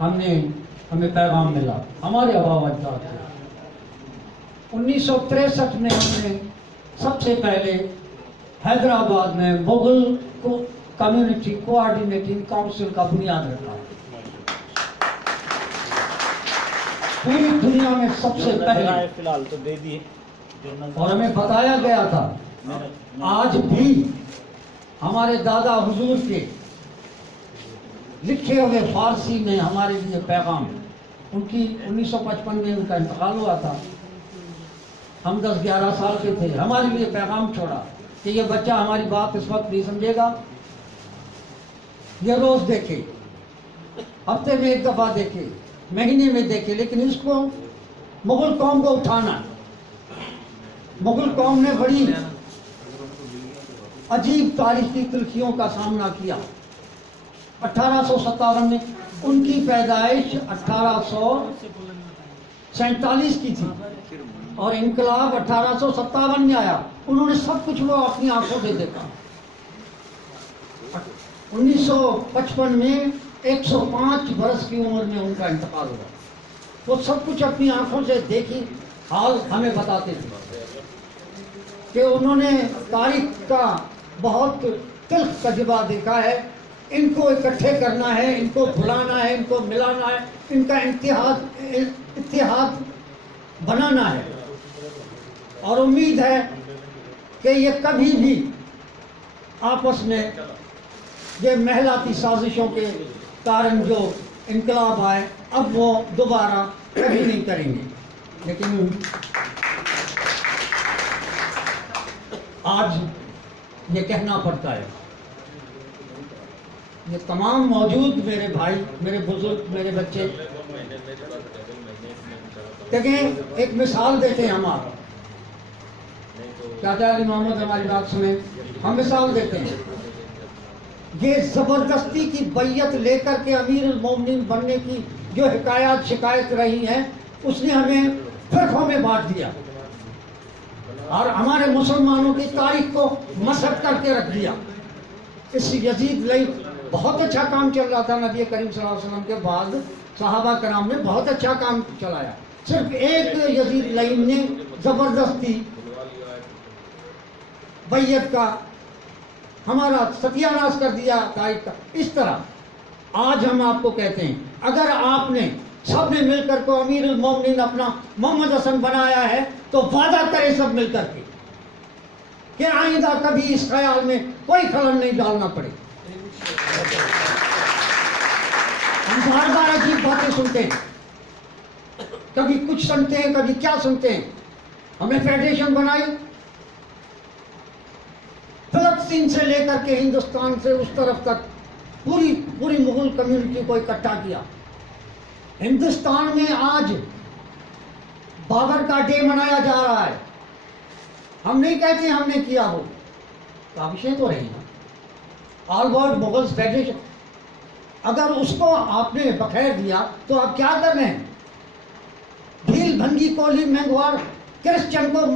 हमें पैगाम मिला हमारे आबा अजदाद से। 1963 में हमने सबसे पहले हैदराबाद में मुगल कम्युनिटी कोऑर्डिनेटिंग काउंसिल का बुनियाद रखा। पूरी दुनिया में सबसे पहले फिलहाल तो दे दिए। और हमें बताया गया था आज भी हमारे दादा हुजूर के लिखे हुए फारसी में हमारे लिए पैगाम, उनकी 1955 में उनका इंतकाल हुआ था, हम 10-11 साल के थे, हमारे लिए पैगाम छोड़ा कि ये बच्चा हमारी बात इस वक्त नहीं समझेगा, ये रोज देखे, हफ्ते में एक दफा देखे, महीने में देखे, लेकिन इसको मुगल कौम को उठाना। मुगल कौम ने बड़ी अजीब तारीखी तलखियों का सामना किया। 1857 में उनकी पैदाइश 1847 की थी और इनकलाब 1857 में आया। उन्होंने सब कुछ वो अपनी आंखों से देखा। 1955 में 105 बरस की उम्र में उनका इंतकाल हुआ। वो सब कुछ अपनी आंखों से देखी, हाल हमें बताते थे कि उन्होंने तारीख का बहुत तिल्ख तजुर्बा देखा है। इनको इकट्ठे करना है, इनको भुलाना है, इनको मिलाना है, इनका इत्तेहाद बनाना है। और उम्मीद है कि ये कभी भी आपस में ये महलाती साजिशों के कारण जो इनकलाब आए, अब वो दोबारा कभी नहीं करेंगे। लेकिन आज ये कहना पड़ता है, ये तमाम मौजूद मेरे भाई, मेरे बुजुर्ग, मेरे बच्चे, देखें एक मिसाल देते हैं। हम आप चाचा अली मोहम्मद हमारी बात सुने, हम मिसाल देते हैं। ये जबरदस्ती की बैयत लेकर के अमीर उल मोमिनीन बनने की जो हिकायत शिकायत रही है, उसने हमें फिरकों में बांट दिया और हमारे मुसलमानों की तारीख को मसक करके रख दिया। इस यजीद लई बहुत अच्छा काम चल रहा था। नबी करीम सल्लल्लाहु अलैहि वसल्लम के बाद सहाबा कराम ने बहुत अच्छा काम चलाया। सिर्फ एक यजीद लई ने जबरदस्ती बैयत का हमारा सत्यानाश कर दिया तारीख का। इस तरह आज हम आपको कहते हैं, अगर आपने सब ने मिलकर को अमीर उल मोमिनीन अपना मोहम्मद हसन बनाया है, तो वादा करें सब मिलकर के कि आइंदा कभी इस ख्याल में कोई खलल नहीं डालना पड़े। हम बार बार अजीब बातें सुनते हैं, कभी कुछ सुनते हैं, कभी क्या सुनते हैं। हमने फेडरेशन बनाई, फिलिस्तीन से लेकर के हिंदुस्तान से उस तरफ तक पूरी मुगल कम्युनिटी को इकट्ठा किया। हिंदुस्तान में आज बाबर का डे मनाया जा रहा है। हम नहीं कहते हमने किया हो, काबिशें तो रही ना। ऑल वर्ल्ड मुगल्स फेडरेशन, अगर उसको आपने बखैर दिया तो आप क्या कर रहे हैं? भील भंगी कोली मेंगवार क्रिश्चियन को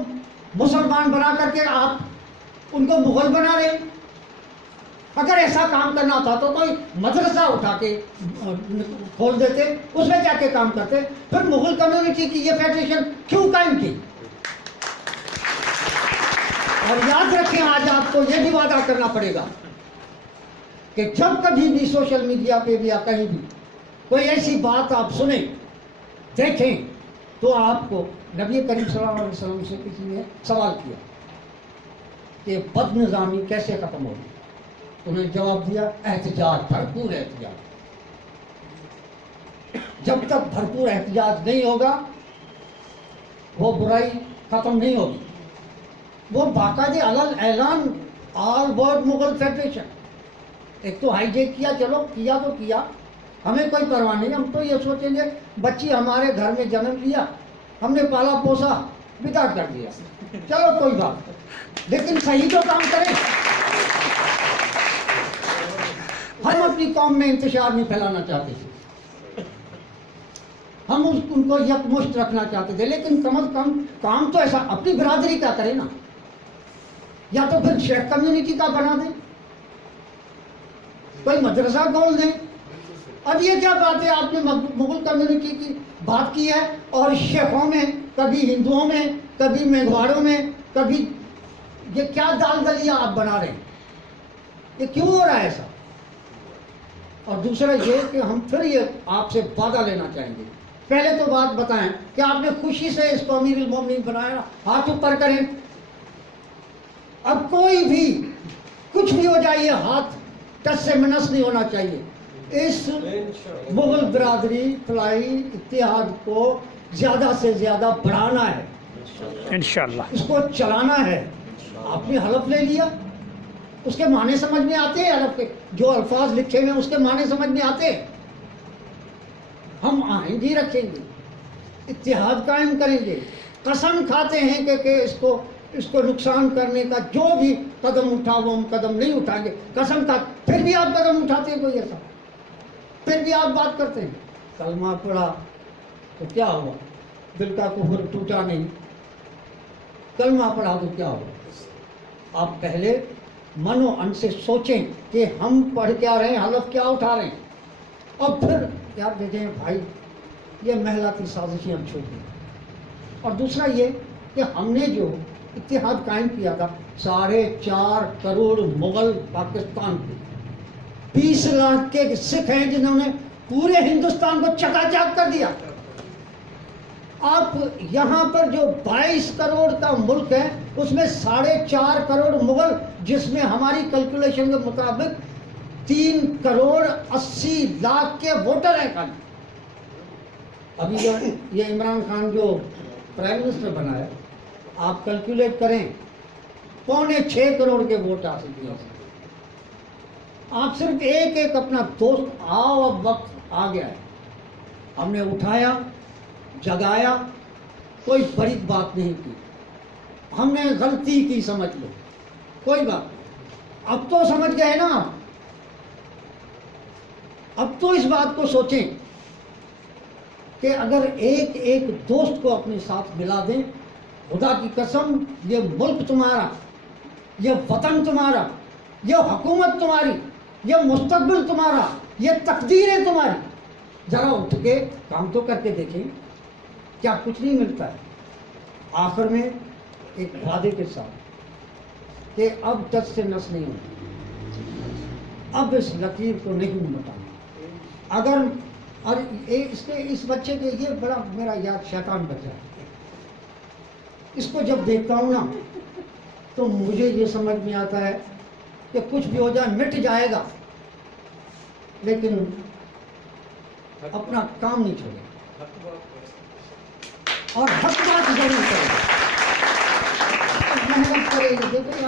मुसलमान बना करके आप उनको मुगल बना रहे। अगर ऐसा काम करना था तो कोई मदरसा उठा के खोल देते, उसमें जाके काम करते। फिर मुगल कम्युनिटी की ये फेडरेशन क्यों कायम की? और याद रखें, आज आपको ये भी वादा करना पड़ेगा कि जब कभी भी सोशल मीडिया पे भी या कहीं भी कोई ऐसी बात आप सुने देखें, तो आपको नबी करीम सल्लल्लाहु अलैहि वसल्लम से किसी ने सवाल किया कि बदनिज़ामी कैसे खत्म होगी? उन्होंने जवाब दिया, एहतिजाज, भरपूर एहतिजाज। जब तक भरपूर एहतिजाज नहीं होगा वो बुराई खत्म नहीं होगी। वो बाकायदे अलग ऐलान ऑल वर्ल्ड मुगल फेडरेशन, एक तो हाईजेक किया, चलो किया तो किया, हमें कोई परवाह नहीं। हम तो ये सोचेंगे बच्ची हमारे घर में जन्म लिया, हमने पाला पोसा, विदा कर दिया, चलो कोई बात नहीं, लेकिन सही तो काम करें। हम अपनी कौम में इंतशार नहीं फैलाना चाहते थे, हम उनको यकमुश्त रखना चाहते थे, लेकिन कम अज कम काम तो ऐसा अपनी बिरादरी का करें ना, या तो फिर शेख कम्युनिटी का बना दें, कोई मदरसा खोल दें اب یہ کیا بات ہے، آپ نے مغل کمیونٹی کی بات کی ہے اور شیخوں میں، کبھی ہندوؤں میں، کبھی میگھواڑوں میں، کبھی یہ کیا دال دلیا آپ بنا رہے ہیں؟ یہ کیوں ہو رہا ہے ایسا؟ اور دوسرا یہ کہ ہم پھر یہ آپ سے وعدہ لینا چاہیں گے، پہلے تو بات بتائیں کہ آپ نے خوشی سے اس کو امیر المومنین بنایا، ہاتھ اوپر کریں۔ اب کوئی بھی کچھ بھی ہو جائے، یہ ہاتھ ٹس سے منس نہیں ہونا چاہیے۔ اس مغل برادری فلاحی اتحاد کو زیادہ سے زیادہ بڑھانا ہے، انشاءاللہ اس کو چلانا ہے۔ آپ نے حلف لے لیا، اس کے معنی سمجھ میں آتے ہیں، حلف کے جو الفاظ لکھے ہوئے ہیں اس کے معنی سمجھ میں آتے ہیں۔ ہم آئندی رکھیں گے، اتحاد قائم کریں گے، قسم کھاتے ہیں کہ اس کو نقصان کرنے کا جو بھی قدم اٹھا وہ ہم قدم نہیں اٹھائیں گے، قسم کا۔ پھر بھی آپ قدم اٹھاتے ہیں کوئی ایسا، پھر بھی آپ بات کرتے ہیں۔ کلمہ پڑھا تو کیا ہوا؟ دل کا کفر ٹوٹا نہیں۔ کلمہ پڑھا تو کیا ہوا؟ آپ پہلے من و ان سے سوچیں کہ ہم پڑھ کیا رہے ہیں، حلف کیا اٹھا رہے ہیں، اور پھر یاد دیکھیں بھائی یہ محلاتی سازشیں ہم چھوڑ دیں۔ اور دوسرا یہ کہ ہم نے جو اتحاد قائم کیا تھا، 4.5 کروڑ مغل پاکستان کے 20 لاکھ کے سکھ ہیں جنہوں نے پورے ہندوستان کو چکا چاک کر دیا۔ آپ یہاں پر جو 22 کروڑ کا ملک ہے اس میں 4.5 کروڑ مغل، جس میں ہماری کیلکولیشن کے مطابق 3 کروڑ 80 لاکھ کے ووٹر ہیں خالی۔ ابھی جو یہ عمران خان جو پرائم منسٹر بنا ہے، آپ کیلکولیٹ کریں 6.25 کروڑ کے ووٹ حاصل کیے۔ آپ صرف ایک اپنا دوست آؤ، اب وقت آ گیا ہے، ہم نے اٹھایا، جگایا، کوئی بڑی بات نہیں کی، ہم نے غلطی کی سمجھ لو، کوئی بات، اب تو سمجھ گئے نا، اب تو اس بات کو سوچیں کہ اگر ایک دوست کو اپنے ساتھ ملا دیں، خدا کی قسم یہ ملک تمہارا، یہ وطن تمہارا، یہ حکومت تمہاری، یہ مستقبل تمہارا، یہ تقدیر ہے تمہاری۔ ذرا اٹھ کے کام تو کر کے دیکھیں، کیا کچھ نہیں ملتا ہے۔ آخر میں ایک وعدے کے ساتھ کہ اب ٹچ سے نس نہیں ہوتی، اب اس لکیر کو نہیں مٹانا۔ اگر اور اس بچے کے یہ بڑا میرا یاد شیطان بچہ ہے، اس کو جب دیکھتا ہوں نا تو مجھے یہ سمجھ میں آتا ہے کہ کچھ بھی ہو جائے مٹ جائے گا، لیکن اپنا کام نہیں چھوڑے اور حق بات ضرور کرے، محنت کرے۔ دیکھو